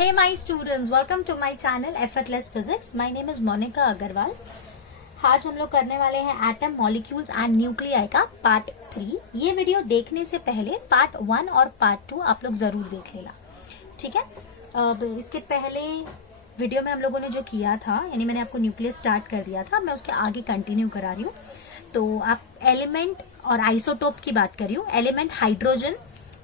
Hey my students, welcome to my channel Effortless Physics. My name is Monica Agarwal. आज हम लोग करने वाले हैं एटम, मॉलिक्यूल्स एंड न्यूक्लियाई का पार्ट 3। ये वीडियो देखने से पहले पार्ट 1 और पार्ट 2 आप लोग जरूर देख लेना, ठीक है। अब इसके पहले वीडियो में हम लोगों ने जो किया था, यानी मैंने आपको न्यूक्लियस स्टार्ट कर दिया था, मैं उसके आगे कंटिन्यू करा रही हूँ। तो आप एलिमेंट और आइसोटोप की बात कर रही हूँ। एलिमेंट हाइड्रोजन,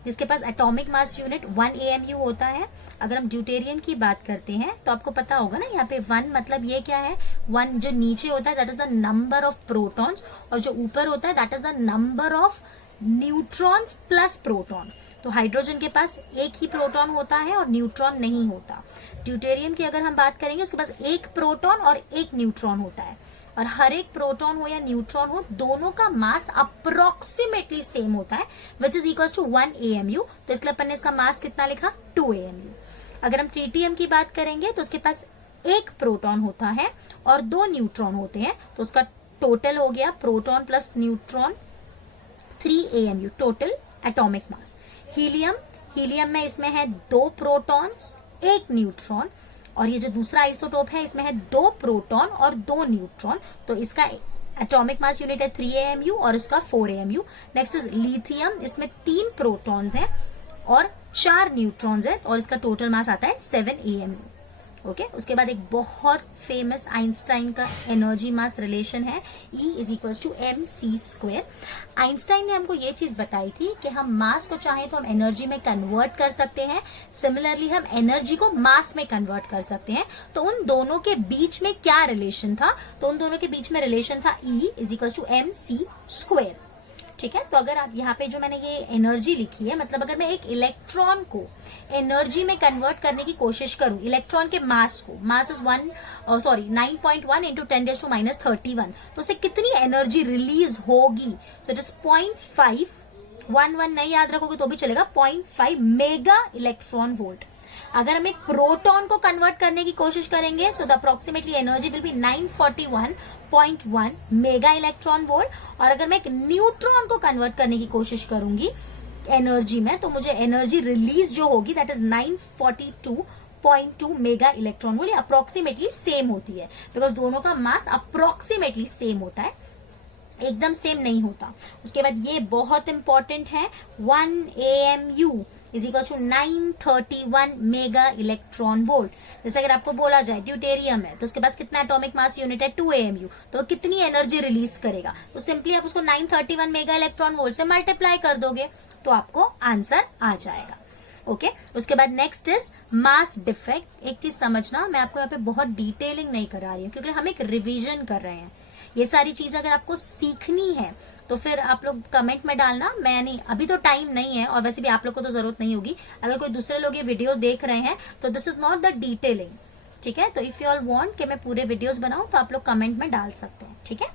जिसके पास एटॉमिक मास यूनिट 1 AMU होता है। अगर हम ड्यूटेरियम की बात करते हैं तो आपको पता होगा ना, यहाँ पे 1 मतलब ये क्या है, 1 जो नीचे होता है that is the number of protons, और जो ऊपर होता है that is the number of neutrons plus proton. तो हाइड्रोजन के पास एक ही प्रोटॉन होता है और न्यूट्रॉन नहीं होता। ड्यूटेरियम की अगर हम बात करेंगे, उसके पास एक प्रोटॉन और एक न्यूट्रॉन होता है, और हर एक प्रोटॉन हो या न्यूट्रॉन हो, दोनों का मास अप्रोक्सीमेटली सेम होता है, which is equal to 1 AMU। तो इसलिए अपन ने इसका मास कितना लिखा, 2 AMU। अगर हम ट्रिटियम की बात करेंगे तो उसके पास एक प्रोटॉन होता है और 2 न्यूट्रॉन होते हैं, तो उसका टोटल हो गया proton plus neutron 3 AMU total atomic mass. Helium में इसमें है 2 प्रोटॉन्स, 1 न्यूट्रॉन, और ये जो दूसरा आइसोटोप है इसमें है 2 प्रोटॉन और 2 न्यूट्रॉन, तो इसका एटॉमिक मास यूनिट है 3 AMU और इसका 4 AMU। नेक्स्ट इज लिथियम, इसमें 3 प्रोटॉन्स हैं और 4 न्यूट्रॉन्स है, और इसका टोटल मास आता है 7 AMU। ओके, उसके बाद एक बहुत फेमस आइंस्टाइन का एनर्जी मास रिलेशन है, E is equals to mc²। Einstein ने हमको ये चीज बताई थी कि हम मास को चाहें तो हम एनर्जी में कन्वर्ट कर सकते हैं, सिमिलरली हम एनर्जी को मास में कन्वर्ट कर सकते हैं। तो उन दोनों के बीच में क्या रिलेशन था, तो उन दोनों के बीच में रिलेशन था E is equals to mc², ठीक है। तो अगर आप यहाँ पे जो मैंने ये एनर्जी लिखी है, मतलब अगर मैं एक इलेक्ट्रॉन को एनर्जी में कन्वर्ट करने की कोशिश करूं, इलेक्ट्रॉन के मास को, मास इज 9.1 इंटू 10⁻31, तो उसे कितनी एनर्जी रिलीज होगी, सो इट इज 0.5 नहीं याद रखोगे तो भी चलेगा, 0.5 मेगा इलेक्ट्रॉन वोल्ट। अगर हम एक प्रोटॉन को कन्वर्ट करने की कोशिश करेंगे, so the approximately energy will be 941.1 mega electron volt. और अगर मैं एक न्यूट्रॉन को कन्वर्ट करने की कोशिश करूंगी एनर्जी में, तो मुझे एनर्जी रिलीज जो होगी that is 942.2 mega electron volt. Approximately same होती है, बिकॉज दोनों का मास अप्रोक्सीमेटली सेम होता है, एकदम सेम नहीं होता। उसके बाद ये बहुत इंपॉर्टेंट है, 1 AMU is equal to 931 mega electron volt. जैसे अगर आपको बोला जाए ड्यूटेरियम है तो उसके पास कितना एटॉमिक मास यूनिट है, 2 AMU, तो कितनी एनर्जी रिलीज करेगा, तो सिंपली आप उसको 931 मेगा इलेक्ट्रॉन वोल्ट से मल्टीप्लाई कर दोगे तो आपको आंसर आ जाएगा। ओके, उसके बाद नेक्स्ट इज मास डिफेक्ट। एक चीज समझना, मैं आपको यहाँ पे बहुत डिटेलिंग नहीं करा रही हूँ क्योंकि हम एक रिवीजन कर रहे हैं। ये सारी चीजें अगर आपको सीखनी है तो फिर आप लोग कमेंट में डालना, मैं नहीं, अभी तो टाइम नहीं है, और वैसे भी आप लोग को तो जरूरत नहीं होगी। अगर कोई दूसरे लोग ये वीडियो देख रहे हैं तो this is not the detailing, ठीक है। तो इफ यू ऑल वांट कि मैं पूरे वीडियोस बनाऊं तो आप लोग कमेंट में डाल सकते हैं, ठीक है।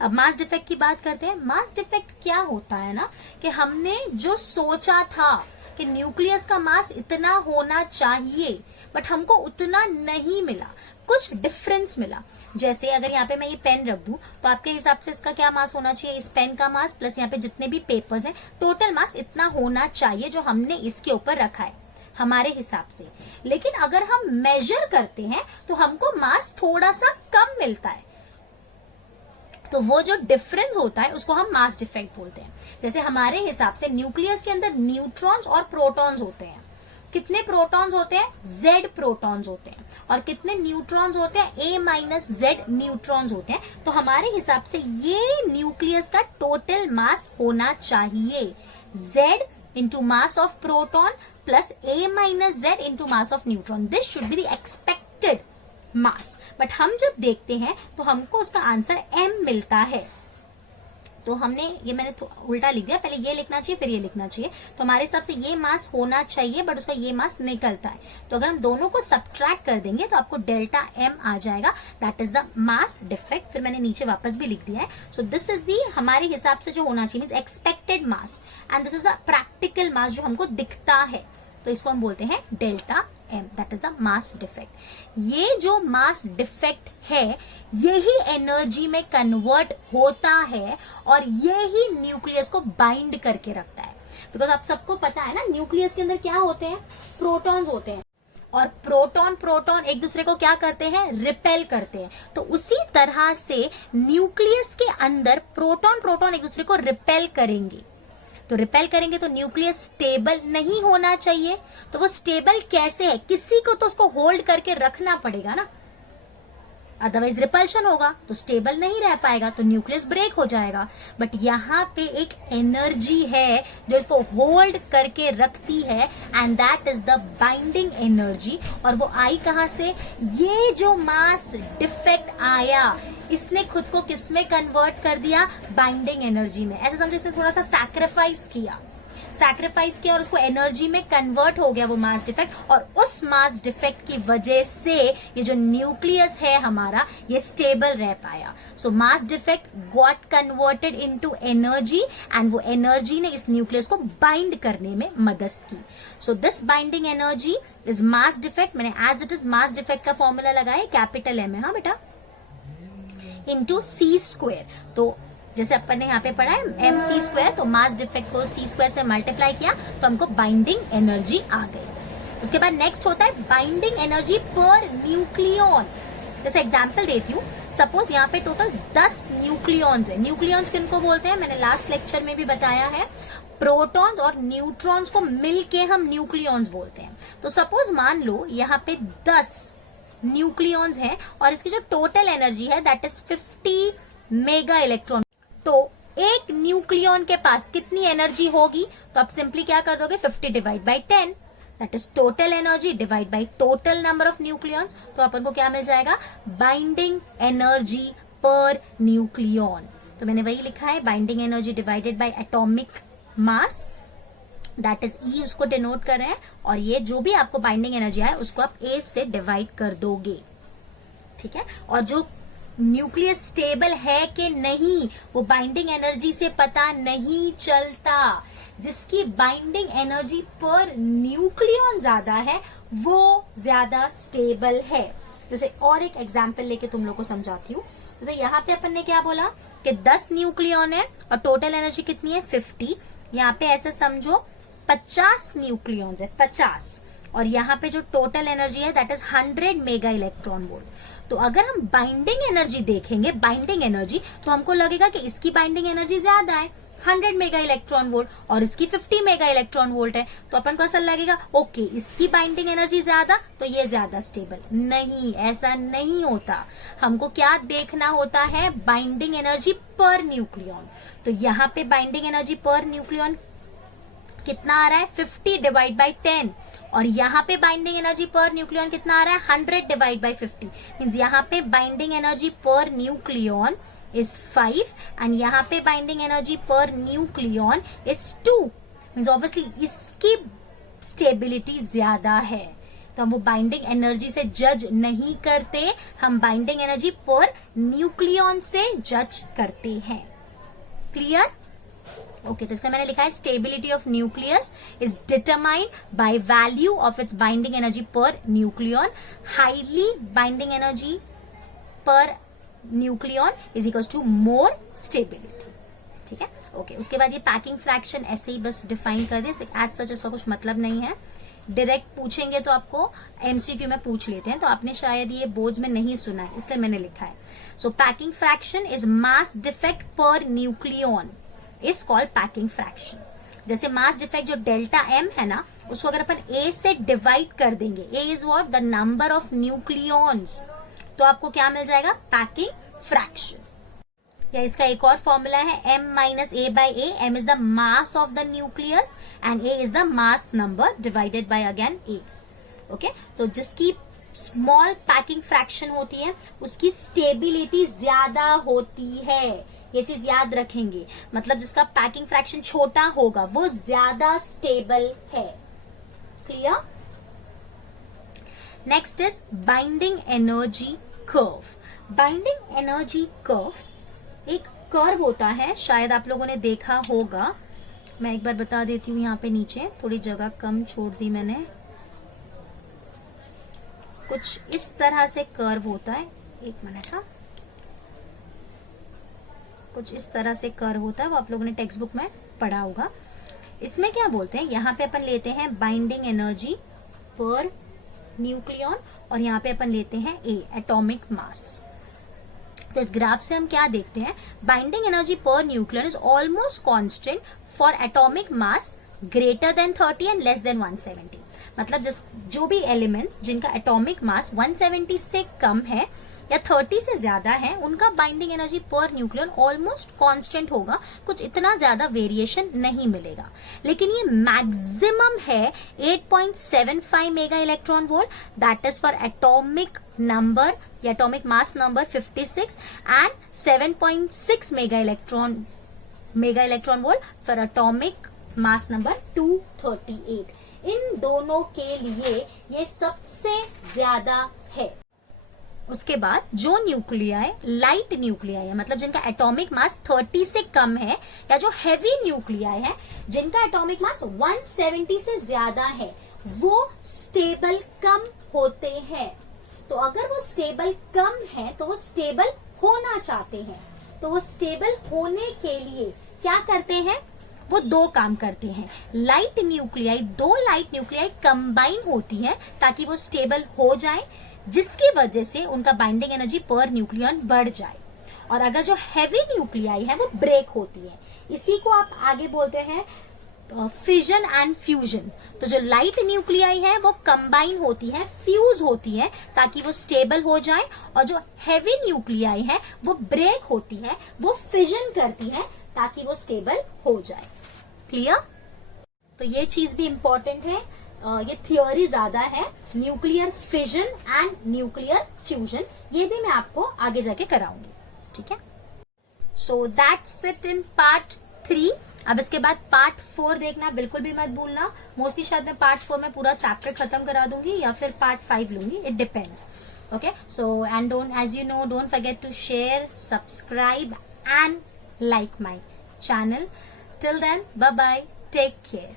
अब मास डिफेक्ट की बात करते हैं। मास डिफेक्ट क्या होता है ना, कि हमने जो सोचा था कि न्यूक्लियस का मास इतना होना चाहिए, बट हमको उतना नहीं मिला, कुछ डिफरेंस मिला। जैसे अगर यहाँ पे मैं ये पेन रख दूं तो आपके हिसाब से इसका क्या मास होना चाहिए, इस पेन का मास प्लस यहाँ पे जितने भी पेपर्स हैं, टोटल मास इतना होना चाहिए जो हमने इसके ऊपर रखा है हमारे हिसाब से। लेकिन अगर हम मेजर करते हैं तो हमको मास थोड़ा सा कम मिलता है, तो वो जो डिफरेंस होता है उसको हम मास डिफेक्ट बोलते हैं। जैसे हमारे हिसाब से न्यूक्लियस के अंदर न्यूट्रॉन्स और प्रोटॉन्स होते हैं। कितने प्रोटॉन्स होते हैं, Z प्रोटॉन्स होते हैं, और कितने न्यूट्रॉन्स होते हैं, A-Z न्यूट्रॉन्स होते हैं। तो हमारे हिसाब से ये न्यूक्लियस का टोटल मास होना चाहिए, Z into mass of proton plus A-Z into mass of neutron. This should be the expected mass. But हम जब देखते हैं तो हमको उसका आंसर M मिलता है। तो हमने ये, मैंने तो उल्टा लिख दिया, पहले ये लिखना चाहिए फिर ये लिखना चाहिए। तो हमारे हिसाब से ये मास होना चाहिए, बट उसका ये मास निकलता है। तो अगर हम दोनों को सब्ट्रैक्ट कर देंगे तो आपको डेल्टा M आ जाएगा, that is the mass defect. फिर मैंने नीचे वापस भी लिख दिया है। सो दिस इज दी हमारे हिसाब से जो होना चाहिए, means expected mass, and this is the practical mass जो हमको दिखता है, तो इसको हम बोलते हैं delta M, that is the mass defect. ये जो मास डिफेक्ट है यही एनर्जी में कन्वर्ट होता है और यही न्यूक्लियस को बाइंड करके रखता है। बिकॉज आप सबको पता है ना, न्यूक्लियस के अंदर क्या होते हैं, प्रोटॉन्स होते हैं, और प्रोटॉन प्रोटॉन एक दूसरे को क्या करते हैं, रिपेल करते हैं। तो उसी तरह से न्यूक्लियस के अंदर प्रोटॉन प्रोटॉन एक दूसरे को रिपेल करेंगे। तो रिपेल करेंगे तो न्यूक्लियस स्टेबल नहीं होना चाहिए। तो वो स्टेबल कैसे है, किसी को तो उसको होल्ड करके रखना पड़ेगा ना, अदरवाइज रिपल्शन होगा तो स्टेबल नहीं रह पाएगा, तो न्यूक्लियस ब्रेक हो जाएगा। बट यहाँ पे एक एनर्जी है जो इसको होल्ड करके रखती है, and that is the binding energy. और वो आई कहाँ से, ये जो मास डिफेक्ट आया इसने खुद को किस में कन्वर्ट कर दिया, बाइंडिंग एनर्जी में। ऐसे समझो इसने थोड़ा सा सैक्रिफाइस किया और उसको एनर्जी में कन्वर्ट हो गया वो मास डिफेक्ट, और उस मास डिफेक्ट की वजह से ये जो न्यूक्लियस है हमारा ये स्टेबल रह पाया। So mass defect got converted into energy, and वो एनर्जी ने इस न्यूक्लियस को बाइंड करने में मदद की। So this binding energy is mass defect. मैंने as it is mass defect का फॉर्मूला लगाया, कैपिटल एम है, हाँ बेटा, इंटू सी स्क्वायर। तो जैसे अपन ने यहाँ पे पढ़ा है एम सी स्क्वायर, तो मास डिफेक्ट को सी स्क्वायर से मल्टीप्लाई किया तो हमको बाइंडिंग एनर्जी आ गई। उसके बाद नेक्स्ट होता है बाइंडिंग एनर्जी पर न्यूक्लियन। जैसे एग्जांपल देती हूँ, सपोज यहाँ पे टोटल 10 न्यूक्लियॉन्स है। न्यूक्लियॉन्स किनको बोलते हैं, मैंने लास्ट लेक्चर में भी बताया है, प्रोटॉन्स और न्यूट्रॉन्स को मिलके हम न्यूक्लियॉन्स बोलते हैं। तो सपोज मान लो यहाँ पे 10 न्यूक्लियॉन्स हैं और इसकी जो टोटल एनर्जी है दैट इज 50 मेगा इलेक्ट्रॉन। तो एक न्यूक्लियॉन के पास कितनी एनर्जी होगी, तो आप सिंपली क्या कर दोगे, 50 divide by 10, that is total energy divide by total number of nucleons. तो अपन को क्या मिल जाएगा, बाइंडिंग एनर्जी पर न्यूक्लियॉन। तो मैंने वही लिखा है, binding energy divided by atomic mass, that is E, उसको डिनोट कर रहे हैं। और ये जो भी आपको बाइंडिंग एनर्जी आए उसको आप ए से डिवाइड कर दोगे, ठीक है। और जो न्यूक्लियस स्टेबल है कि नहीं वो बाइंडिंग एनर्जी से पता नहीं चलता। जिसकी बाइंडिंग एनर्जी पर न्यूक्लियॉन ज्यादा है वो ज्यादा स्टेबल है। जैसे और एक एग्जांपल लेके तुम लोग को समझाती हूँ। जैसे यहाँ पे अपन ने क्या बोला कि 10 न्यूक्लियॉन है और टोटल एनर्जी कितनी है, 50। यहाँ पे ऐसे समझो 50 न्यूक्लियॉन्स है, 50, और यहाँ पे जो टोटल एनर्जी है that is 100 mega electron volt. तो अगर हम बाइंडिंग एनर्जी देखेंगे, बाइंडिंग एनर्जी, तो हमको लगेगा कि इसकी बाइंडिंग एनर्जी ज्यादा है, 100 मेगा इलेक्ट्रॉन वोल्ट, और इसकी 50 मेगा इलेक्ट्रॉन वोल्ट है। तो अपन को ऐसा लगेगा ओके इसकी बाइंडिंग एनर्जी ज्यादा तो ये ज्यादा स्टेबल। नहीं, ऐसा नहीं होता। हमको क्या देखना होता है, बाइंडिंग एनर्जी पर न्यूक्लियॉन। तो यहाँ पे बाइंडिंग एनर्जी पर न्यूक्लियॉन कितना आ रहा है, 50 डिवाइड बाई 10, और यहाँ पे बाइंडिंग एनर्जी पर न्यूक्लियॉन कितना आ रहा है, 100 डिवाइड बाई 50। मींस यहाँ पे binding energy per nucleon is 5 and यहाँ पे binding energy per nucleon is 2। Means obviously इसकी स्टेबिलिटी ज्यादा है, तो हम वो बाइंडिंग एनर्जी से जज नहीं करते, हम बाइंडिंग एनर्जी पर न्यूक्लियॉन से जज करते हैं। क्लियर? ओके, तो इसका मैंने लिखा है stability of nucleus is determined by value of its binding energy per nucleon. Highly binding energy per nucleon is equals to more stability, ठीक है। ओके, उसके बाद ये पैकिंग फ्रैक्शन ऐसे ही बस डिफाइन कर दे, एज सच इसका कुछ मतलब नहीं है। डायरेक्ट पूछेंगे तो आपको एमसीक्यू में पूछ लेते हैं, तो आपने शायद ये बोर्ड्स में नहीं सुना है इसलिए मैंने लिखा है। So packing fraction is mass defect per nucleon is called packing fraction. जैसे मास डिफेक्ट जो डेल्टा एम है ना, उसको अगर अपन ए से डिवाइड कर देंगे, A is what, the number of nucleons, तो आपको क्या मिल जाएगा, पैकिंग फ्रैक्शन। या इसका एक और फॉर्मूला है m minus A by A. m is the mass of the nucleus and a is the mass number divided by again a। Okay, so जिसकी स्मॉल पैकिंग फ्रैक्शन होती है उसकी स्टेबिलिटी ज्यादा होती है, ये चीज याद रखेंगे। मतलब जिसका पैकिंग फ्रैक्शन छोटा होगा वो ज्यादा स्टेबल है। Clear? Next is binding energy curve. Binding energy curve एक कर्व होता है, शायद आप लोगों ने देखा होगा। मैं एक बार बता देती हूँ, यहाँ पे नीचे थोड़ी जगह कम छोड़ दी मैंने। कुछ इस तरह से कर्व होता है, एक मिनट का, कुछ इस तरह से कर्व होता है, वो आप लोगों ने टेक्स्ट बुक में पढ़ा होगा। इसमें क्या बोलते हैं, यहाँ पे अपन लेते हैं बाइंडिंग एनर्जी पर न्यूक्लियन और यहाँ पे अपन लेते हैं A, एटॉमिक मास। तो इस ग्राफ से हम क्या देखते हैं, binding energy per nucleon is almost constant for atomic mass greater than 30 and less than 170। मतलब जो भी एलिमेंट्स जिनका एटॉमिक मास 170 से कम है या 30 से ज्यादा है, उनका binding energy per nucleon almost constant होगा, कुछ इतना ज्यादा वेरिएशन नहीं मिलेगा। लेकिन ये मैक्सिमम है 8.75 mega electron volt, that is for atomic number या atomic mass number 56 and 7.6 mega electron volt for atomic mass number 238। इन दोनों के लिए ये सबसे ज्यादा है। उसके बाद जो न्यूक्लियाई लाइट न्यूक्लियाई है, मतलब जिनका एटॉमिक मास 30 से कम है, या जो हैवी न्यूक्लियाई है जिनका एटॉमिक मास 170 से ज्यादा है, वो स्टेबल कम होते हैं। तो अगर वो स्टेबल कम है तो वो स्टेबल होना चाहते हैं। तो वो स्टेबल होने के लिए क्या करते हैं, वो दो काम करते हैं। लाइट न्यूक्लियाई, दो लाइट न्यूक्लियाई कंबाइन होती है ताकि वो स्टेबल हो जाए, जिसकी वजह से उनका बाइंडिंग एनर्जी पर न्यूक्लियन बढ़ जाए। और अगर जो हैवी न्यूक्लियाई है वो ब्रेक होती है, इसी को आप आगे बोलते हैं फिजन एंड फ्यूजन। तो जो लाइट न्यूक्लियाई है वो कंबाइन होती है, फ्यूज होती है ताकि वो स्टेबल हो जाए, और जो हैवी न्यूक्लियाई है वो ब्रेक होती है, वो फिजन करती है ताकि वो स्टेबल हो जाए। क्लियर? तो ये चीज भी इंपॉर्टेंट है, ये थियोरी ज्यादा है, nuclear fission and nuclear fusion, ये भी मैं आपको आगे जाके कराऊंगी। ठीक है? So that's it in part 3। अब इसके बाद पार्ट 4 देखना बिल्कुल भी मत भूलना। मोस्टली शायद मैं पार्ट 4 में पूरा चैप्टर खत्म करा दूंगी या फिर पार्ट 5 लूंगी, it depends. Okay, so and don't, as you know, don't forget to share, subscribe and like my channel. Till then, bye bye, take care.